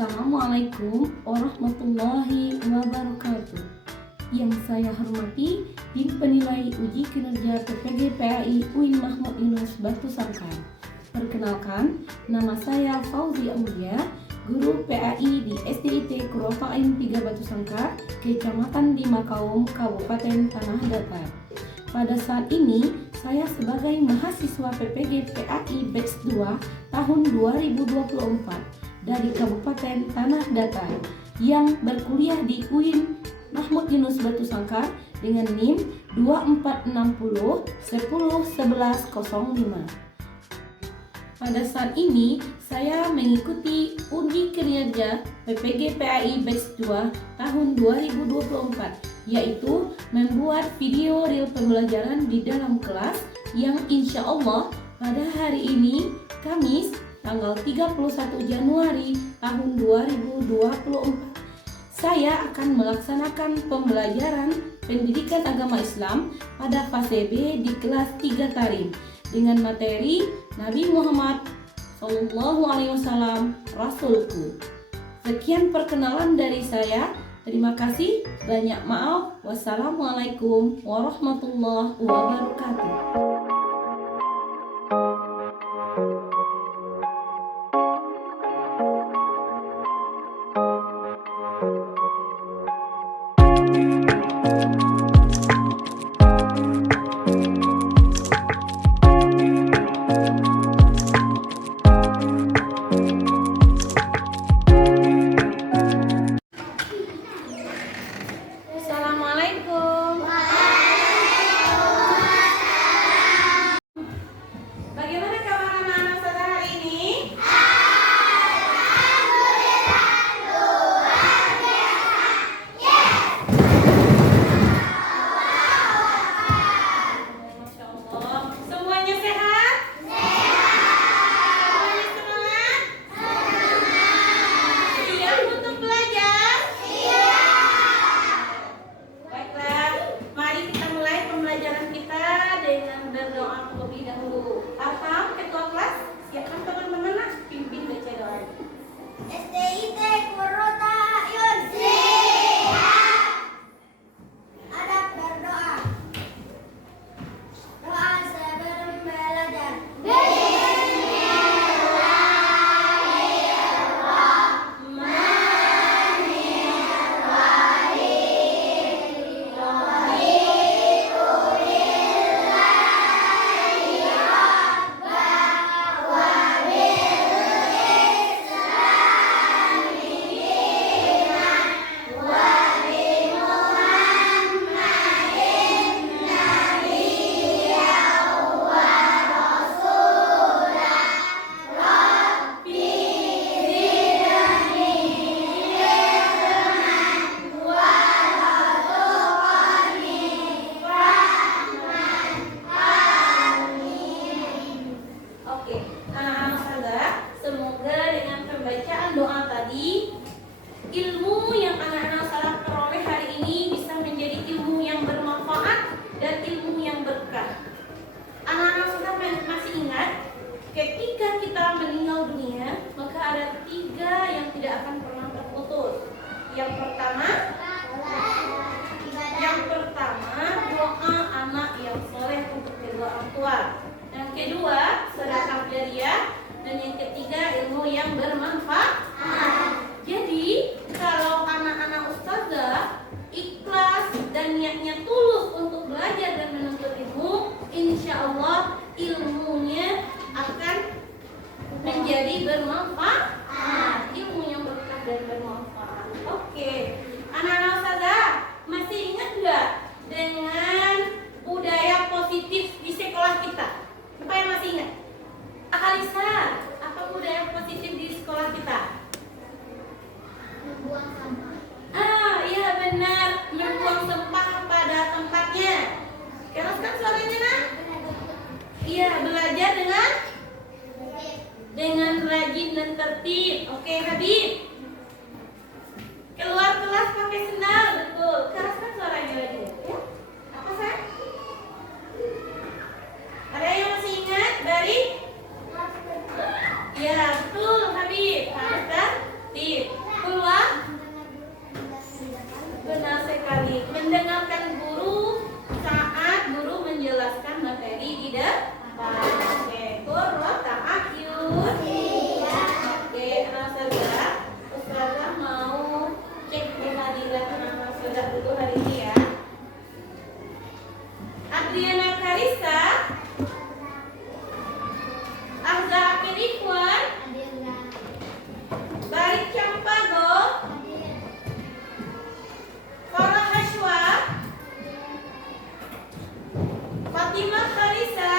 Assalamualaikum warahmatullahi wabarakatuh. Yang saya hormati Tim Penilai Uji Kinerja PPG PAI UIN Mahmud Yunus Batu Sangkar. Perkenalkan, nama saya Fauzi Aulia, guru PAI di SDIT Kurofain 3 Batu Sangkar, Kecamatan Dimakaum, Kabupaten Tanah Datar. Pada saat ini, saya sebagai mahasiswa PPG PAI Batch 2 tahun 2024 dari Kabupaten Tanah Datar yang berkuliah di UIN Mahmud Yunus Batu Sangkar dengan NIM 2460 10 11 05. Pada saat ini, saya mengikuti uji kinerja PPG PAI Batch 2 tahun 2024, yaitu membuat video real pembelajaran di dalam kelas yang insya Allah pada hari ini, Kamis, tanggal 31 Januari tahun 2024, saya akan melaksanakan pembelajaran pendidikan agama Islam pada fase B di kelas 3 Tarim dengan materi Nabi Muhammad SAW Rasulku. Sekian perkenalan dari saya. Terima kasih, banyak maaf. Wassalamualaikum warahmatullahi wabarakatuh. Ilmu yang anak-anak salah peroleh hari ini bisa menjadi ilmu yang bermanfaat dan ilmu yang berkah. Anak-anak sudah masih ingat, ketika kita meninggal dunia, maka ada 3 yang tidak akan pernah terputus. Yang pertama, doa anak yang soleh untuk kedua orang tua. Yang kedua, sedekah jariah. Dan yang ketiga, ilmu yang bermanfaat. Jadi, kalau anak-anak ustazah ikhlas dan niatnya tulus untuk belajar dan menuntut ilmu, insya Allah ilmunya akan menjadi bermanfaat. Ilmu yang berkah dan bermanfaat. Oke, anak-anak ustazah masih ingat nggak dengan budaya positif di sekolah kita? Siapa yang masih ingat? Alisa, apa budaya positif di sekolah kita? Membuang sampah. Iya benar, membuang sampah pada tempatnya. Keras kan suaranya, nak? Iya, belajar dengan rajin dan tertib. Oke, Habib. Keluar kelas pakai sendal, betul. Keras kan suaranya lagi? Ya? Apa sih? Ada yang masih ingat dari? Ya, betul, Habib. Harus tertib. di depan. Oke, turun ta'ayun. Oke, anak Ustazah mau cek kehadiran anak Ustazah dulu hari ini ya. Adriana Karisa, Ahza Akirikwan, Barik Campago, Farah Hashwa, Fatimah Karisa,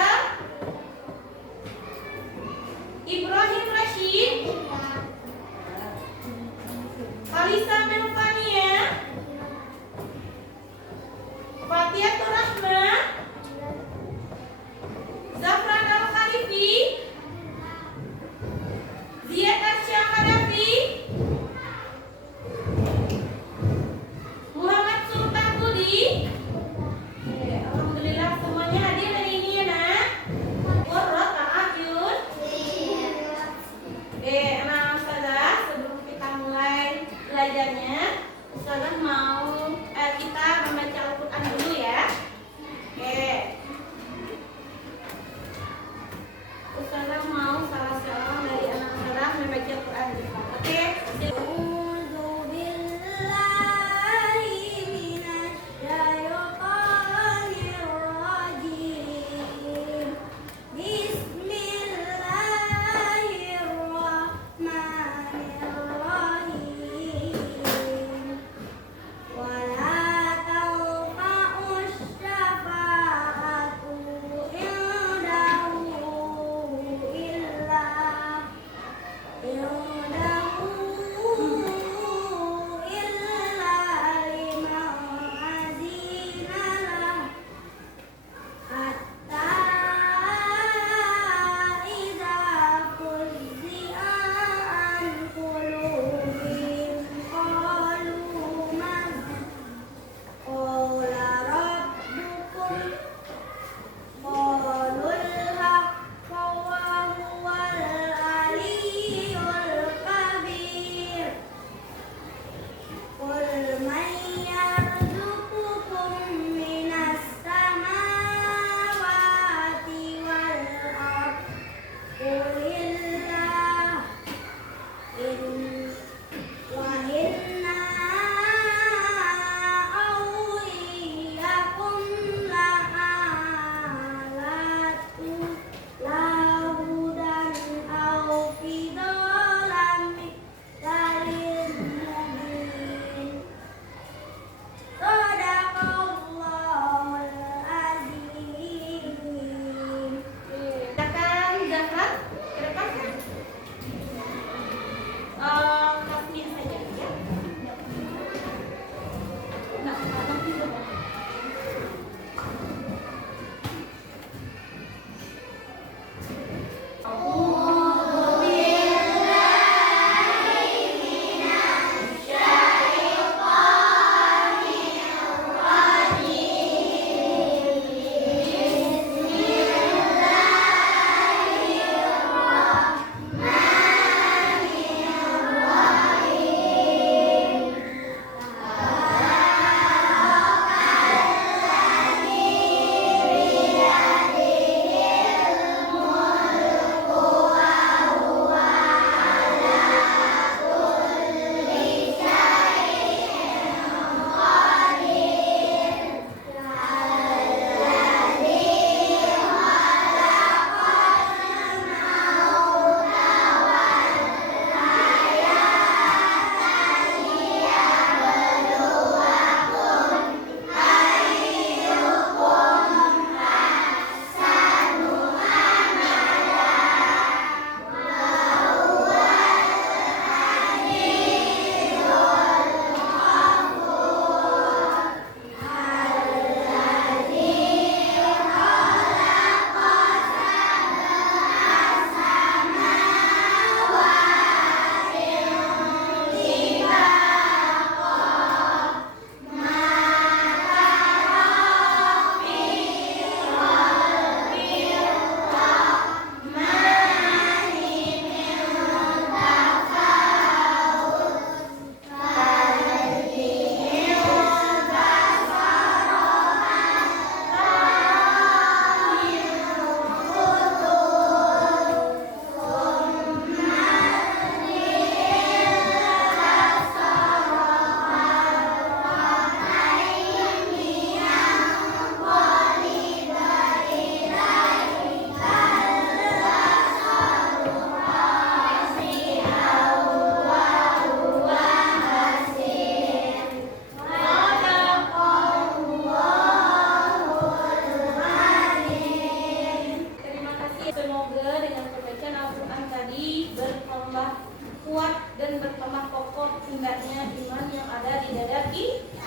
semoga dengan pembacaan Al-Quran tadi bertambah kuat dan bertambah kokoh tingkatnya iman yang ada di dada kita.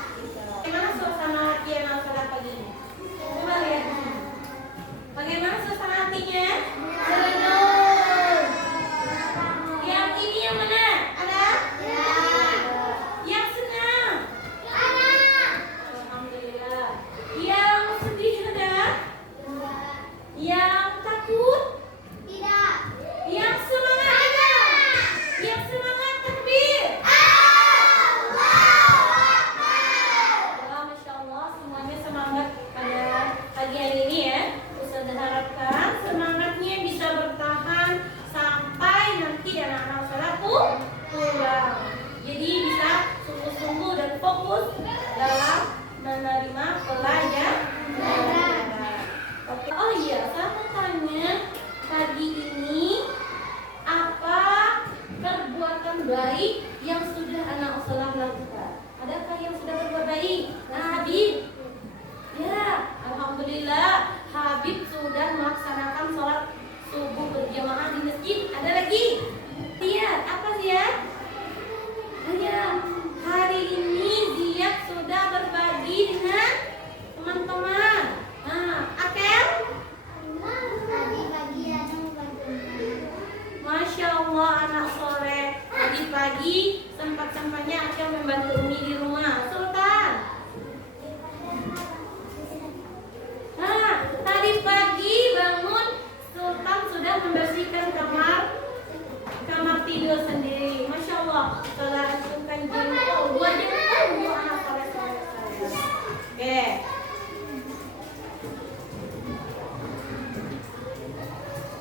Bagaimana suasana hati anak saudara pagi ini? Coba lihat di sini. Bagaimana suasana hatinya? Senang. Yang ini yang mana? Ada? Ya. Yang senang? Ada. Alhamdulillah. Yang sedih ada? Yang takut? Tidak. Yang semangat ada? Yang semangat takbir? Masya Allah, semuanya semangat pada pagi hari ini ya. Ustaz harapkan semangatnya bisa bertahan sampai nanti anak-anak saudara pulang. Jadi bisa sungguh-sungguh dan fokus dalam menerima pelajaran. Oh iya, saya mau tanya pagi ini apa perbuatan baik yang sudah anak saudara lakukan? Adakah yang sudah berbuat baik? Nah, Habib. Ya, alhamdulillah Habib sudah melaksanakan sholat subuh berjamaah di masjid. Ada lagi? Lihat, apa lihat? Ya, hari ini dia sudah berbagi dengan teman-teman. Nah, Akel? Masya Allah, anak soleh. Tadi pagi sempat-sempatnya Akel membantu Umi di rumah. Sultan? Nah, tadi pagi bangun Sultan sudah membersihkan kamar tidur sendiri. Masya Allah, telah langsungkan jengkol, 2 jengkol untuk anak soleh saya. Oke.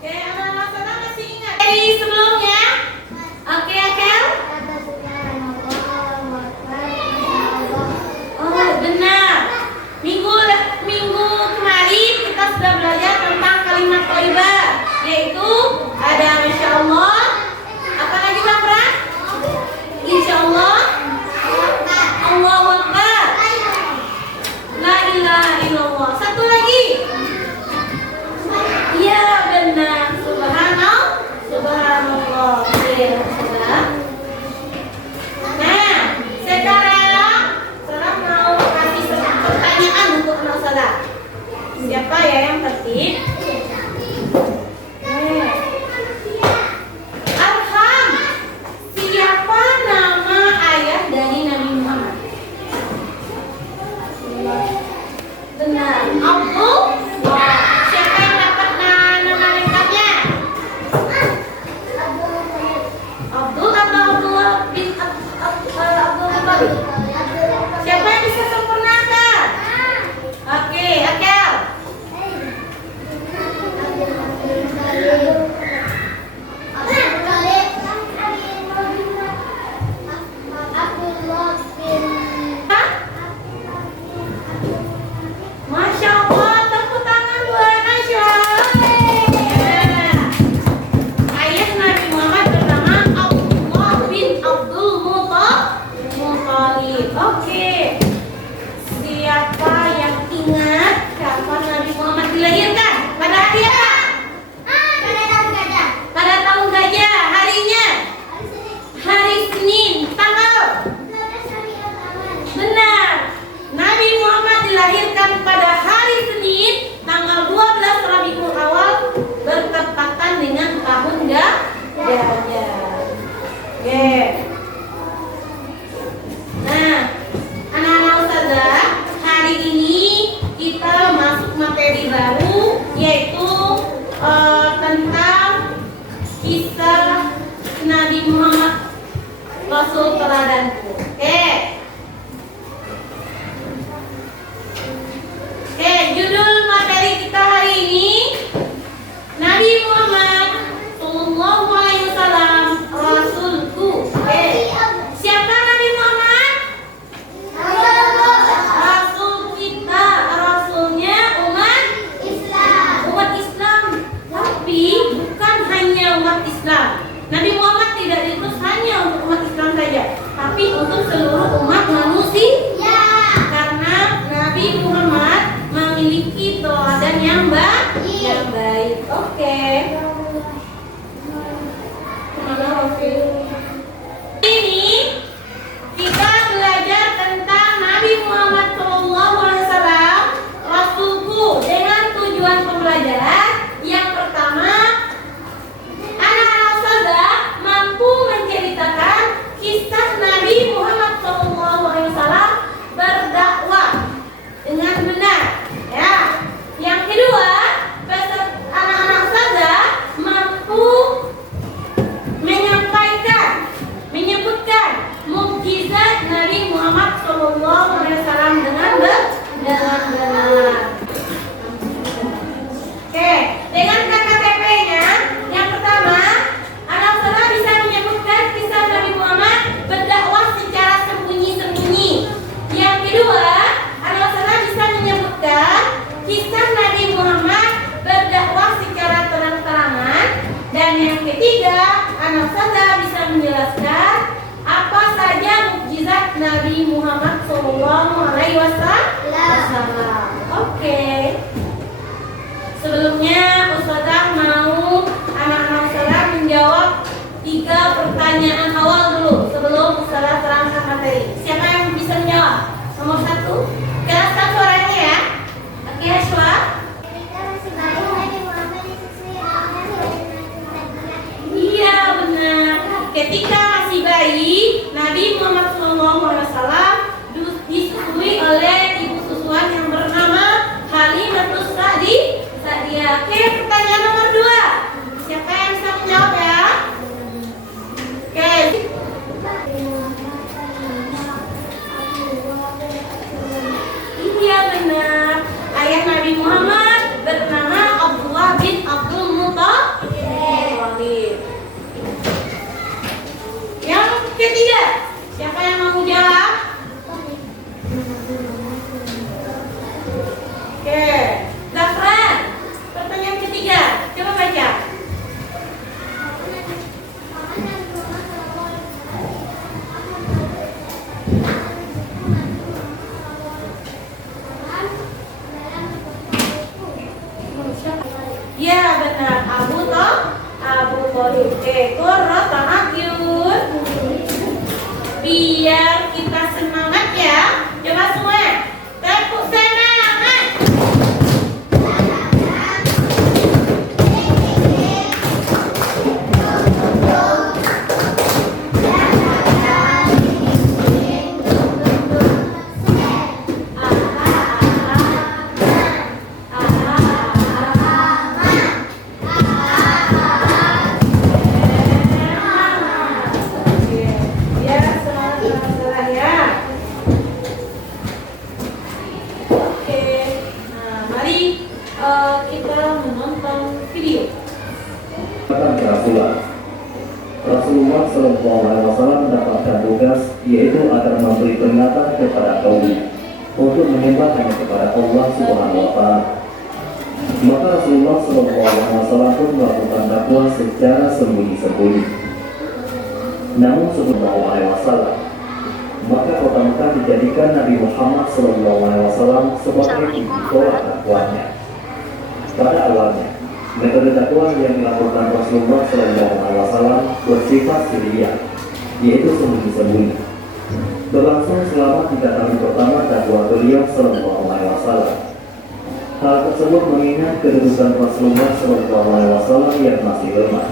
Oke, anak-anak saudara masih ingat dari sebelumnya? Oke, Akel? Oh, benar. Minggu kemarin kita sudah belajar tentang kalimat thayyibah, yaitu ada Masya Allah. Apa lagi Bang Pras? Insya Allah. Allahu Akbar. La ilaha illallah. Satu lagi. Ya benar. Subhanallah. Nah, sekarang saya mau kasih pertanyaan untuk anak saudara. Siapa ya yang tertib? Arham. Siapa nama ayah dari Nabi Muhammad? Benar. Abdul. Siapa yang dapat nama lengkapnya? Abdul atau Abdullah bin Abdul Muttalib? Siapa yang bisa sempurnakan? Oke, Akel. Masya Allah, tepuk tangan buat Nasya. Ayah Nabi Muhammad bernama Abdullah bin Abdul Muttalib. Oke. Siapa yang ingat kapan Nabi Muhammad dilahirkan? Pada hari apa? Pada tahun gajah. Harinya? Hari Senin. Tanggal? Benar. Nabi Muhammad dilahirkan pada hari Senin tanggal 12 Rabiul Awal bertepatan dengan tahun gajah. Oke. Nah, anak-anak ustazah, hari ini kita masuk materi baru, yaitu tentang kisah Nabi Muhammad Rasul teladanku. Oke, judul materi kita hari ini Nabi Muhammad Sallallahu Alaihi Wasallam Rasulku. Siapa Nabi Muhammad? Rasul kita, Rasulnya umat Islam. Tapi bukan hanya umat Islam. Nabi Muhammad tidak diutus hanya untuk umat Islam saja, tapi untuk seluruh umat manusia. Karena Nabi Muhammad memiliki teladan yang baik. Oke. Oke. Mana wakil? Ini kita belajar tentang Nabi Muhammad SAW, Rasulku, dengan tujuan pembelajaran. Yang pertama, anak-anak ustazah mampu menceritakan kisah Nabi Muhammad SAW berdakwah dengan benar. Ya. Yang kedua, anak-anak ustazah mampu menyebutkan mukjizat Nabi Muhammad SAW dengan benar. Oke, dengan KKTP-nya, yang pertama, anak ustazah bisa menyebutkan kisah Nabi Muhammad berdakwah secara sembunyi-sembunyi. Yang kedua, anak ustazah bisa menyebutkan kisah Nabi Muhammad berdakwah secara terang-terangan. Dan yang ketiga, anak ustazah bisa menjelaskan apa saja mukjizat Nabi Muhammad SAW. Oke. Sebelumnya ustazah mau anak-anak ustazah menjawab 3 pertanyaan awal dulu sebelum ustazah terangkan materi. Siapa yang bisa menjawab? Nomor 1. Keraskan suaranya ya. Oke, Hashwa. Iya, benar. Ketika masih bayi, Nabi Muhammad SAW disusui oleh ibu susuan yang bernama Halimatus Sa'diyah. Oke, pertanyaan nomor 2. Siapa yang bisa menjawab ya? Oke. Iya, benar. Ayah Nabi Muhammad bernama Abdullah bin Abdul Muttalib. Yang ketiga, siapa yang mau jawab? Oke, Zafran. Pertanyaan ketiga, coba baca. Ya, benar. Abu Thalib. Qurrat a'yun. Biar kita semangat ya. Coba semua. Tepuk semangat. Rasulullah SAW mendapatkan tugas, yaitu agar memberi peringatan kepada kaumnya untuk menyembah hanya kepada Allah Subhanahu wa Ta'ala. Maka Rasulullah SAW pun melakukan dakwah secara sembunyi-sembunyi. Namun Sallallahu Alaihi Wasallam, maka kota Mekah dijadikan Nabi Muhammad SAW sebagai ibu kota dakwahnya. Pada awalnya, metode dakwah yang dilakukan Rasulullah SAW bersifat sirriyah, yaitu sembunyi-sembunyi. Berlangsung selama 3 tahun pertama dakwah beliau SAW. Hal tersebut mengingat kedudukan Rasulullah SAW yang masih lemah.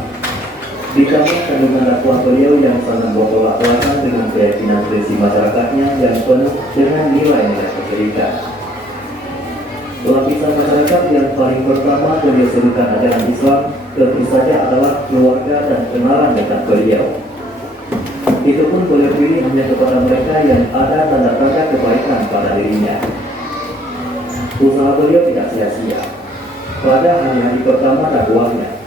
Ditambah kandungan dakwah beliau yang sangat bertolak-belakang dengan keyakinan prinsip masyarakatnya yang penuh dengan nilai-nilai kesyirikan. Lapisan masyarakat yang paling pertama beliau serukan ajaran Islam tentu saja adalah keluarga dan kenalan dekat beliau. Itu pun beliau pilih hanya kepada mereka yang ada tanda-tanda kebaikan pada dirinya. Usaha beliau tidak sia-sia. Pada hari-hari pertama dakwahnya,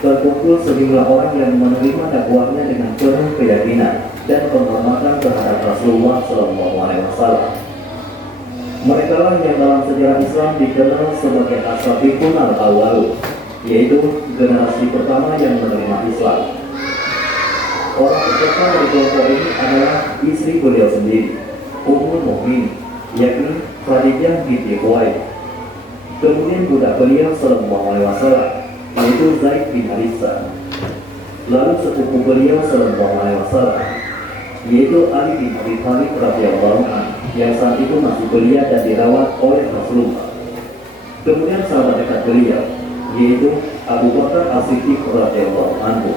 terkumpul sejumlah orang yang menerima dakwahnya dengan penuh keyakinan dan penghormatan terhadap Rasulullah SAW. Mereka lah yang dalam sejarah Islam dikenal sebagai as-sabiqun al-awwalun, yaitu generasi pertama yang menerima Islam. Orang pertama dari kelompok ini adalah istri beliau sendiri, Ummul Mukminin, yakni Khadijah binti Khuwailid. Kemudian budak beliau SAW, yaitu Zaid bin Haritha. Lalu sepupu beliau sallallahu alaihi wasallam, yaitu Ali bin Abi Thalib radhiyallahu anhu, yang saat itu masih belia dan dirawat oleh Rasulullah. Kemudian sahabat dekat beliau, yaitu Abu Bakar As-Siddiq radhiyallahu anhu.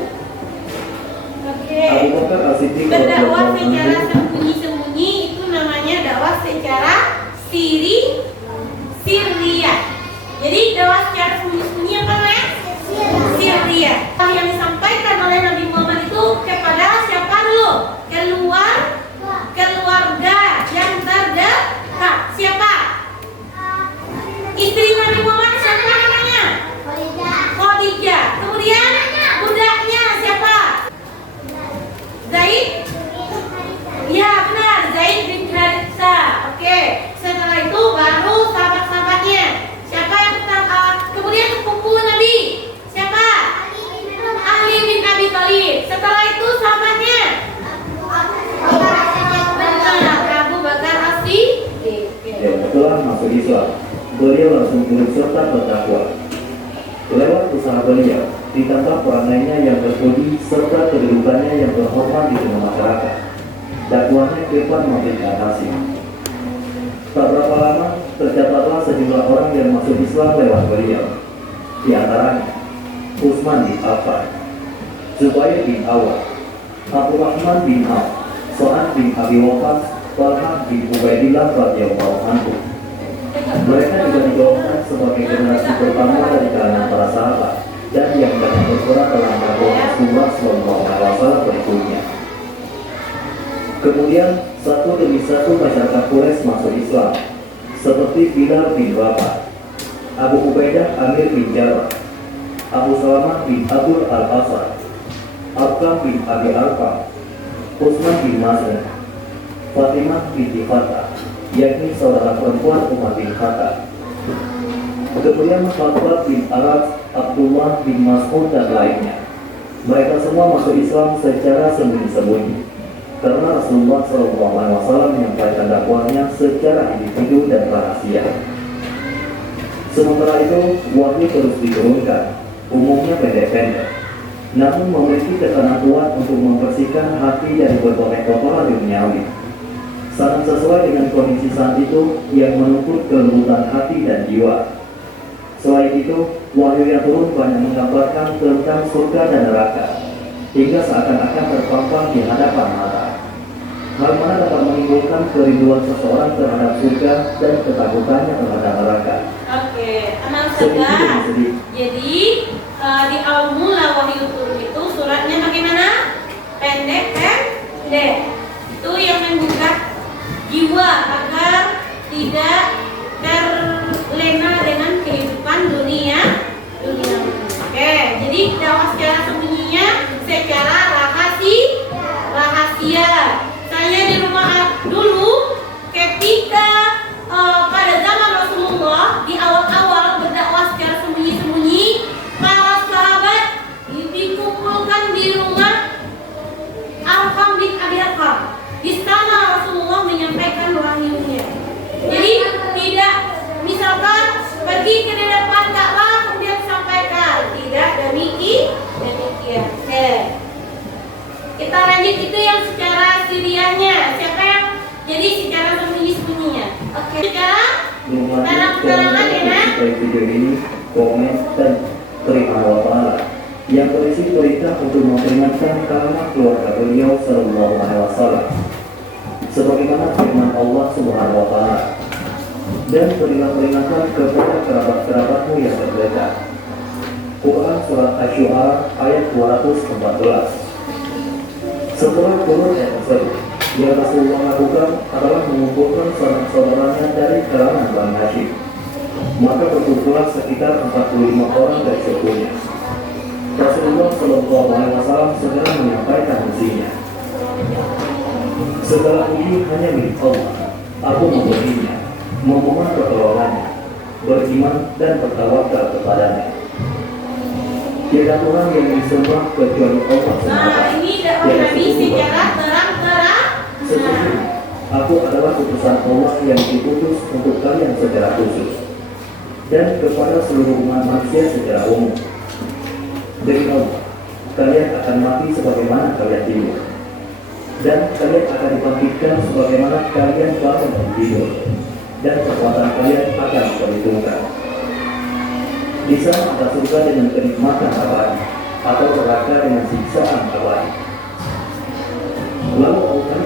Abu Bakar As-Siddiq berdakwah radhiyallahu secara anhu sembunyi-sembunyi itu namanya dakwah secara sirriyah. Jadi dakwah secara sembunyi-sembunyi apa namanya? Sirriyah. Yang disampaikan oleh Nabi Muhammad itu kepada siapa dulu? Keluarga yang terdekat. Siapa? Istri Nabi Muhammad siapa namanya? Khadijah. Kemudian budaknya siapa? Zaid? Ya benar, Zaid bin Haritha. Oke. Setelah itu baru sahabat-sahabatnya. Siapa yang pertama? Kemudian sepupu Nabi. Siapa? Ali bin Abi Thalib. Setelah itu sahabatnya. Benar, Abu Bakar As-Siddiq. setelah masuk Islam, beliau langsung turut serta berdakwah. Lewat usaha beliau, ditambah perangainya yang berbudi serta kedudukannya yang terhormat di tengah masyarakat, dakwahnya cepat memberikan hasil. Tak berapa lama, tercatatlah sejumlah orang yang masuk Islam lewat beliau. Di antaranya, Utsman bin Affan, Zubair bin Awam, Abdurrahman bin Auf, Sa'ad bin Abi Waqqas, Talha bin Ubaidillah radhiyallahu anhu. Mereka juga digolongkan sebagai generasi pertama dari kalangan para sahabat dan yang banyak berperan dalam dakwah Rasulullah SAW berikutnya. Kemudian satu demi satu masyarakat Quraisy masuk Islam, seperti Bilal bin Rabah, Abu Ubaidah Amir bin Jarrah, Abu Salamah bin Abdul Al-Asad, Arqam bin Abi Arqam, Utsman bin Maz'un, Fatimah binti Khattab, yakni saudara perempuan Umar bin Khattab. Kemudian Khattab bin Arad, Abdullah bin Mas'ud dan lainnya. Mereka semua masuk Islam secara sembunyi-sembunyi, karena Rasulullah SAW menyampaikan dakwahnya secara individu dan rahasia. Sementara itu, wahyu terus diturunkan, umumnya pendek-pendek, namun memiliki tekanan kuat untuk membersihkan hati dari berbagai kotoran duniawi. Sangat sesuai dengan kondisi saat itu yang menuntut kelembutan hati dan jiwa. Selain itu, wahyu yang turun banyak menggambarkan tentang surga dan neraka, hingga seakan-akan terpampang di hadapan mata. Hal mana dapat menimbulkan kerinduan seseorang terhadap surga dan ketakutannya terhadap neraka. Oke, anak saudara. Jadi di awal mula wahyu turun itu suratnya bagaimana? Pendek. Itu yang membuka jiwa agar tidak terlena dengan kehidupan dunia. Oke, jadi dakwah secara sembunyinya secara rahasia. Saya di rumah dulu ketika pada zaman Rasulullah di awal-awal berdakwah secara sembunyi-sembunyi, para sahabat dikumpulkan di rumah Arqam bin Abi Arqam. Di sana Rasulullah menyampaikan wahyunya. Jadi tidak misalkan pergi ke depan Ka'bah kemudian sampaikan, tidak demikian. Kita lanjut itu yang secara siriahnya. Siapa yang jadi secara sembunyi-sembunyinya? Oke. Sekarang terang-terangan ya. Video ini, komen dan terima wa yang berisi perintah untuk memperingatkan kalimat keluarga beliau sallallahu alaihi wasallam, sebagaimana firman Allah Subhanahu wa taala, dan berilah peringatan kepada kerabat-kerabatmu yang terdekat. Quran surat Asy-Syu'ara ayat 214. Setelah turun ayat tersebut, yang Rasulullah lakukan adalah mengumpulkan saudara-saudaranya dari kalangan Bani Hashim. Maka berkumpullah sekitar 45 orang dari sukunya. Rasulullah SAW segera menyampaikan misinya. Segala ini hanya milik Allah. Aku memberinya, memohon pertolongannya, beriman dan bertawakal kepadanya. Tiada Tuhan yang disembah kecuali Allah semata. Ini dakwah Nabi secara terang-terang. Sesungguhnya, aku adalah utusan Allah yang diutus untuk kalian secara khusus dan kepada seluruh umat manusia secara umum. Demi Allah, kalian akan mati sebagaimana kalian tidur, dan kalian akan dibangkitkan sebagaimana kalian bangun dari tidur, dan kekuatan kalian akan diperhitungkan. Di sana ada surga dengan kenikmatan abadi, atau neraka dengan siksaan abadi. Lalu Allah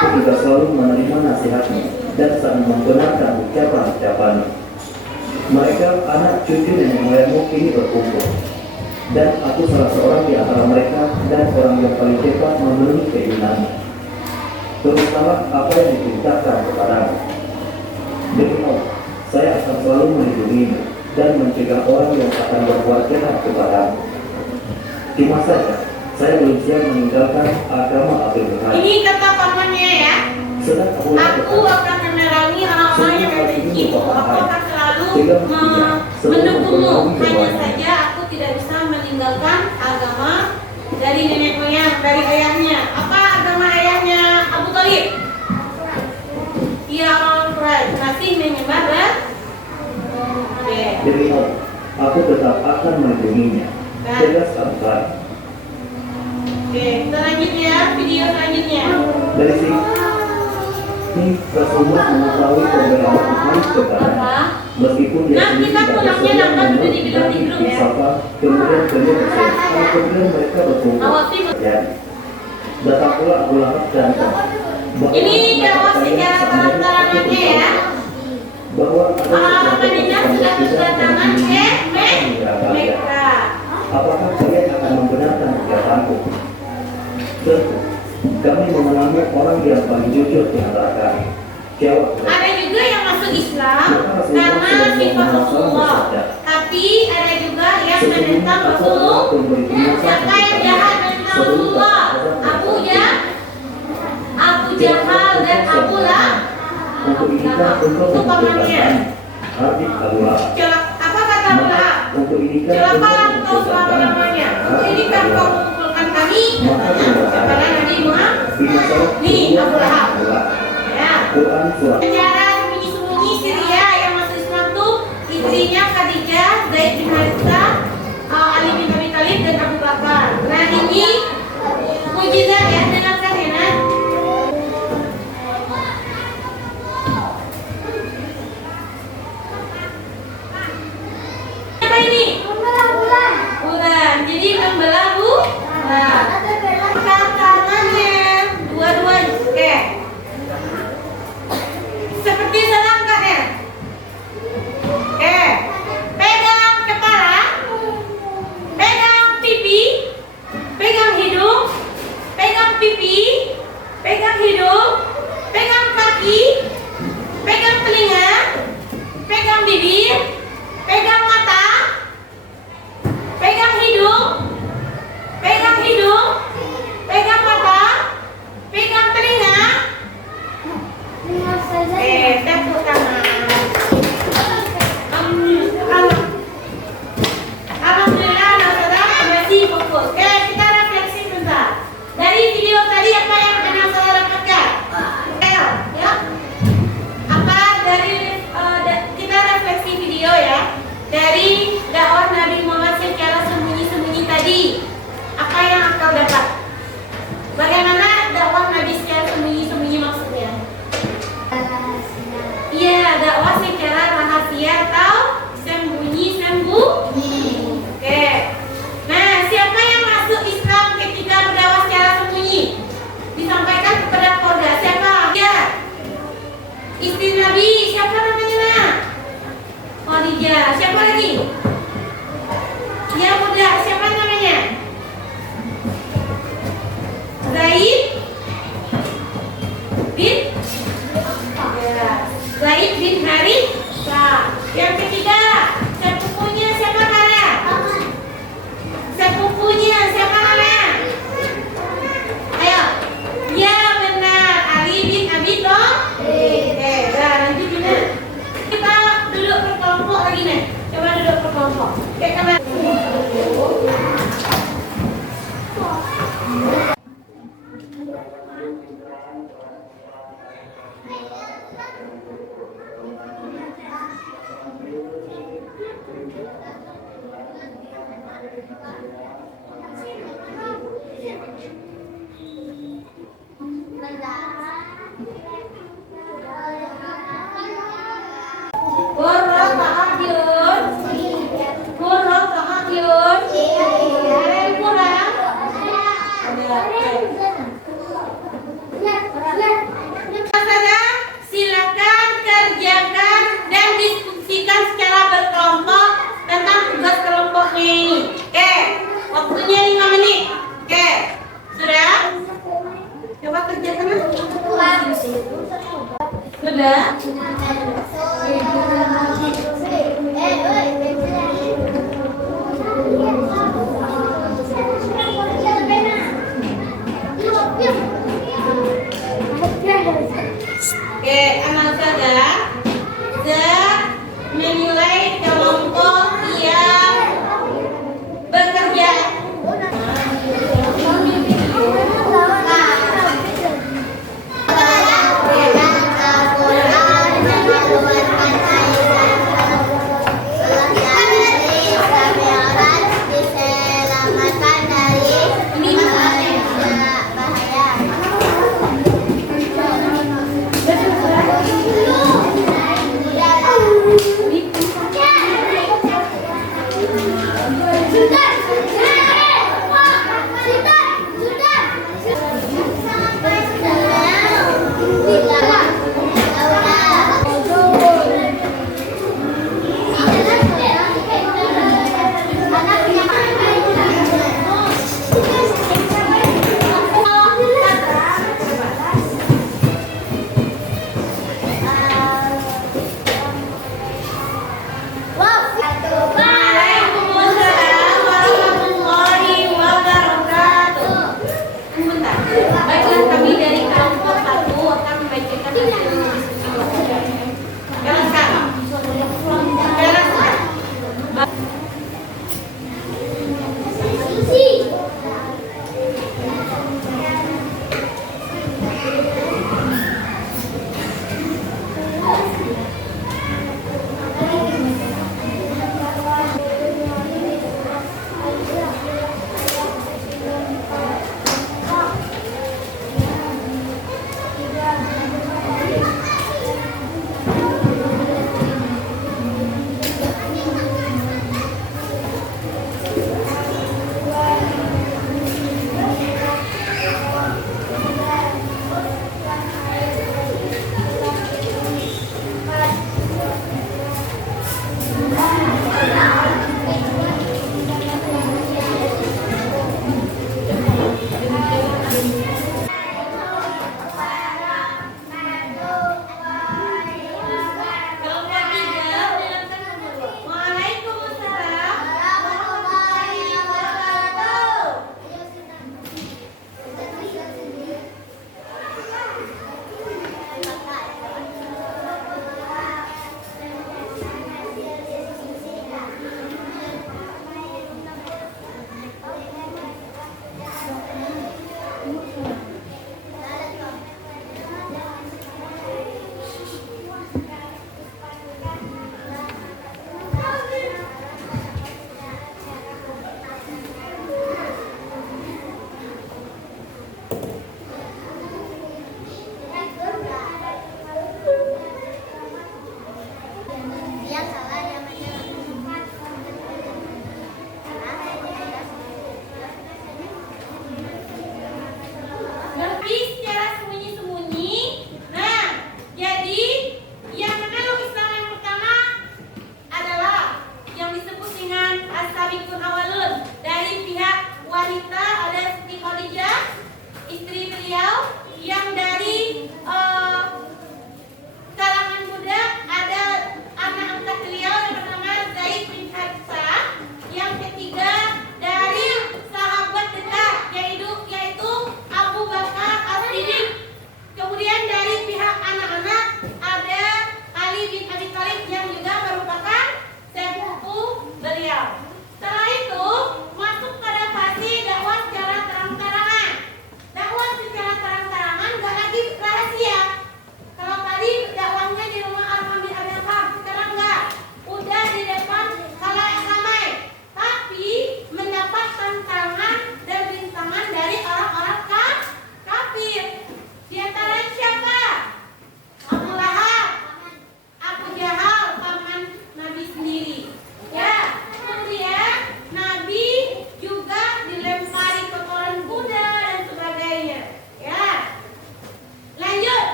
ketika selalu menerima nasihatnya dan saling membenarkan ucapan-ucapannya. Mereka anak cucu nenek moyangmu kini berkumpul, dan aku salah seorang di antara mereka dan orang yang paling cepat memenuhi keinginanmu. Terutama apa yang diperintahkan kepadamu. Demi Allah, saya akan selalu melindungimu dan mencegah orang yang akan berbuat jahat kepadamu. Cuma saja, saya belum siap meninggalkan agama Abdul Muhajir. Ini kata pamannya ya. Aku akan menerangi orang-orang yang membencimu. Aku akan selalu mendukungmu. Hanya saja aku tidak bisa meninggalkan agama dari nenek moyang, dari ayahnya. Apa agama ayahnya Abu Thalib? Ia orang Quraisy, masih menyembah Demi Allah, aku tetap akan melindunginya. Tegaskan Tuhan. Oke, kita lanjut ya video selanjutnya. Dari sini, ini Rasulullah mengetahui pembelaan Tuhan kepadanya. Meskipun dia Nah, kita pulangnya dapat udah dibilang di grup ya. Kemudian beliau berkata, kemudian mereka berkumpul. Datang pula Abu Lahab dan Ini dakwah secara terang-terangannya ya. bahwa Orang-orang Madinah sudah berdatangan ke Mekka. Apakah kalian akan membenarkan ucapanku? Tentu, kami mengenalmu orang yang paling jujur di antara kami. Jawab. Ada juga yang masuk Islam karena sifat Rasulullah, tapi ada juga yang menentang Rasulullah. Siapa yang jahat menentang Rasulullah? Abu Jahal dan Abu Lahab. Untuk inikah untuk Itu pamannya. Habib Abu Lahab. Apa kata Abu Lahab? Untuk inikah Celakalah engkau selama-lamanya. Untuk inikah engkau mengumpulkan kami kepada Nabi Muhammad. Nih Abu Lahab. Ya. Quran surat. Secara sembunyi-sembunyi Syria yang masuk Islam tuh istrinya Khadijah, Zaid bin Harithah, Ali bin Abi Thalib dan Abu Bakar. Nah ini mujizat ya, dengarkan ya Nan. Apa ini? Bulan. Jadi membelah bulan. Tangannya dua-dua seperti selangkah ya. Pegang kepala, pegang pipi, pegang hidung, pegang pipi, pegang hidung, pegang kaki, pegang telinga, pegang bibir, pegang mata, pegang hidung, pegang hidung, pegang mata, pegang telinga. Tepuk tangan. Alhamdulillah, saudara masih fokus. Kita refleksi sebentar. Dari video tadi apa yang pernah saya dapatkan? Ya. Apa dari kita refleksi video ya. Dari dakwah Nabi Muhammad secara sembunyi-sembunyi tadi. Apa yang engkau dapat? Bagaimana dakwah Nabi secara sembunyi-sembunyi maksudnya? Iya, dakwah secara rahasia atau sembunyi-sembunyi. Oke. Nah, siapa yang masuk Islam ketika berdakwah secara sembunyi? Disampaikan kepada keluarga. Siapa? Ya. Istri Nabi, siapa namanya? Nah? Khadijah. Siapa lagi? Ya muda, siapa namanya? Zaid bin Zaid bin Harithah. Yang ketiga, sepupunya siapa namanya? Sepupunya siapa namanya? Ayo. Ya benar, Ali bin Abi Thalib. Lanjut Juna. Kita duduk berkelompok lagi nih. Coba duduk berkelompok. Oke, kanan. Saudara, silakan kerjakan dan diskusikan secara berkelompok tentang tugas kelompoknya ini. Oke, waktunya 5 menit. Oke, sudah? Coba kerjakan. Sudah? Oke, anak saudara, menilai kelompok yang bekerja. Waalaikumsalam warahmatullahi wabarakatuh. Baiklah, kami dari kelompok 1 akan membacakan hasil diskusi kelompok.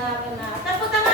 Ya benar. Tepuk tangan